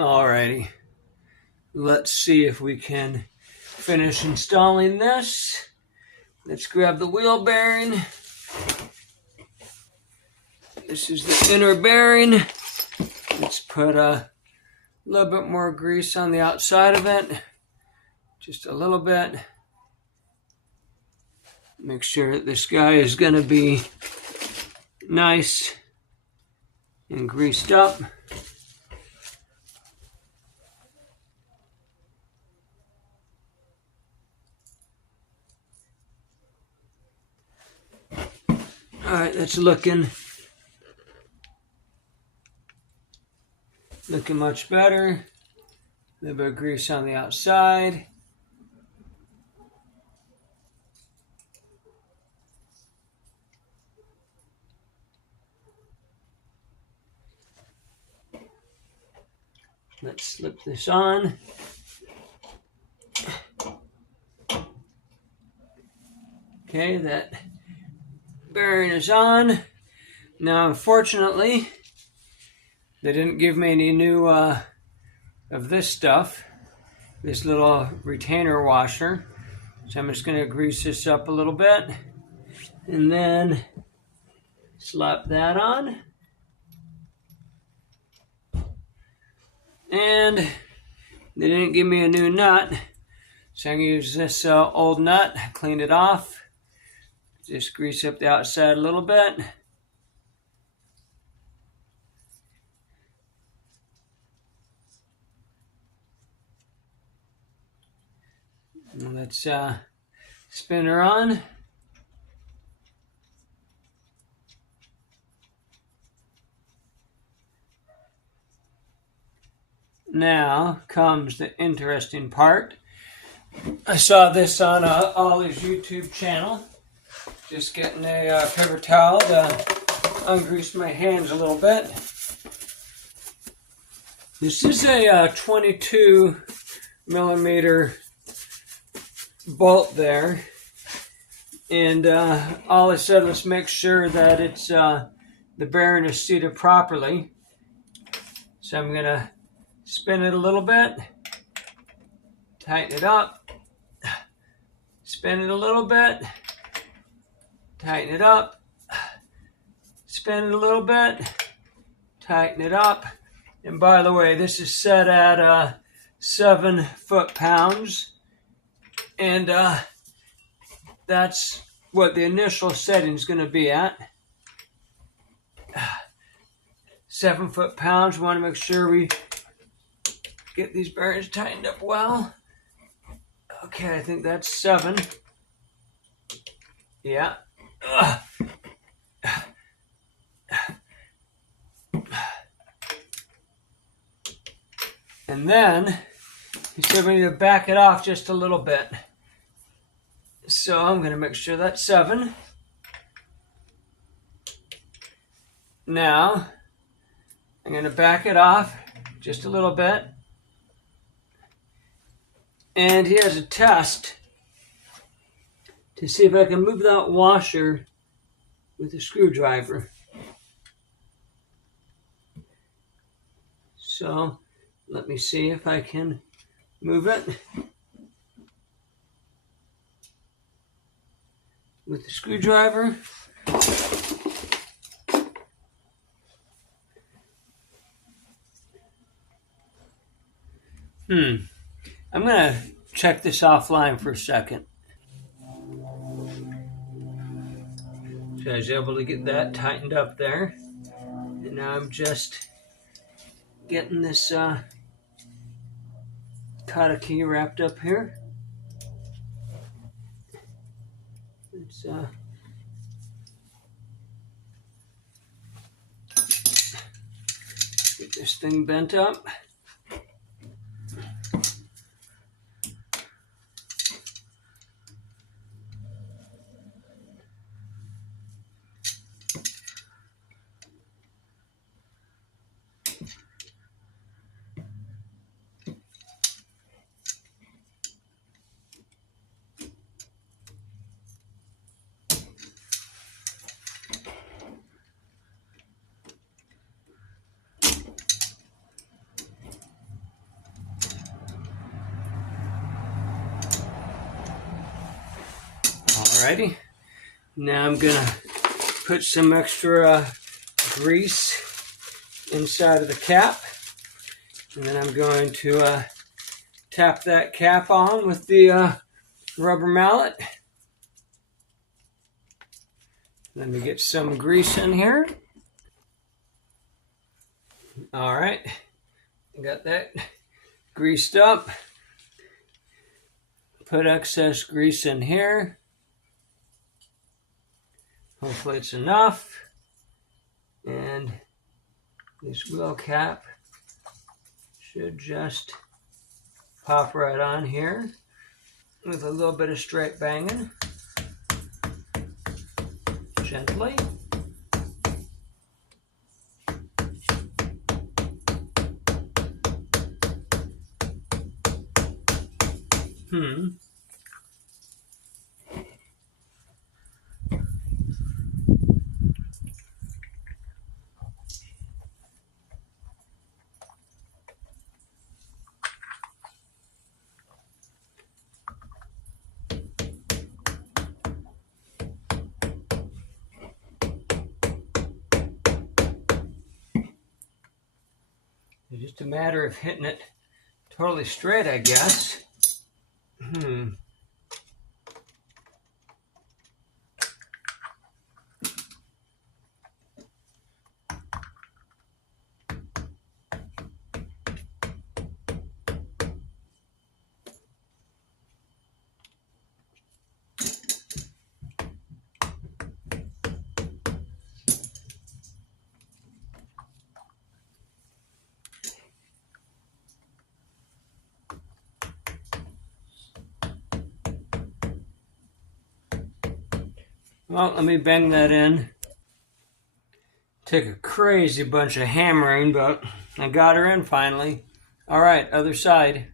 Alrighty, let's see if we can finish installing this. Let's grab the wheel bearing. This is the inner bearing. Let's put a little bit more grease on the outside of it. Just a little bit. Make sure that this guy is going to be nice and greased up. All right, that's looking much better. A little bit of grease on the outside. Let's slip this on. Okay, that bearing is on. Now, unfortunately, they didn't give me any new of this stuff, this little retainer washer. So I'm just going to grease this up a little bit and then slap that on. And they didn't give me a new nut, so I'm going to use this old nut, clean it off. Just grease up the outside a little bit. And let's spin her on. Now comes the interesting part. I saw this on Ollie's YouTube channel. Just getting a paper towel to ungrease my hands a little bit. This is a 22 millimeter bolt there. And all I said was make sure that it's the bearing is seated properly. So I'm going to spin it a little bit, tighten it up, spin it a little bit, tighten it up, spin it a little bit, tighten it up. And by the way, this is set at 7 foot-pounds. And that's what the initial setting is going to be at. 7 foot-pounds. We want to make sure we get these bearings tightened up well. Okay, I think that's 7. Yeah. And then he said we need to back it off just a little bit. So I'm going to make sure that's 7. Now I'm going to back it off just a little bit. And he has a test to see if I can move that washer with a screwdriver. So let me see if I can move it with the screwdriver. I'm going to check this offline for a second. So I was able to get that tightened up there. And now I'm just getting this kata key wrapped up here. Let's get this thing bent up. Alrighty. Now I'm gonna put some extra grease inside of the cap, and then I'm going to tap that cap on with the rubber mallet. Let me get some grease in here. All right, got that greased up. Put excess grease in here. Hopefully it's enough. And this wheel cap should just pop right on here with a little bit of straight banging. Gently. It's just a matter of hitting it totally straight, I guess. Well, let me bang that in. Took a crazy bunch of hammering, but I got her in finally. All right, other side.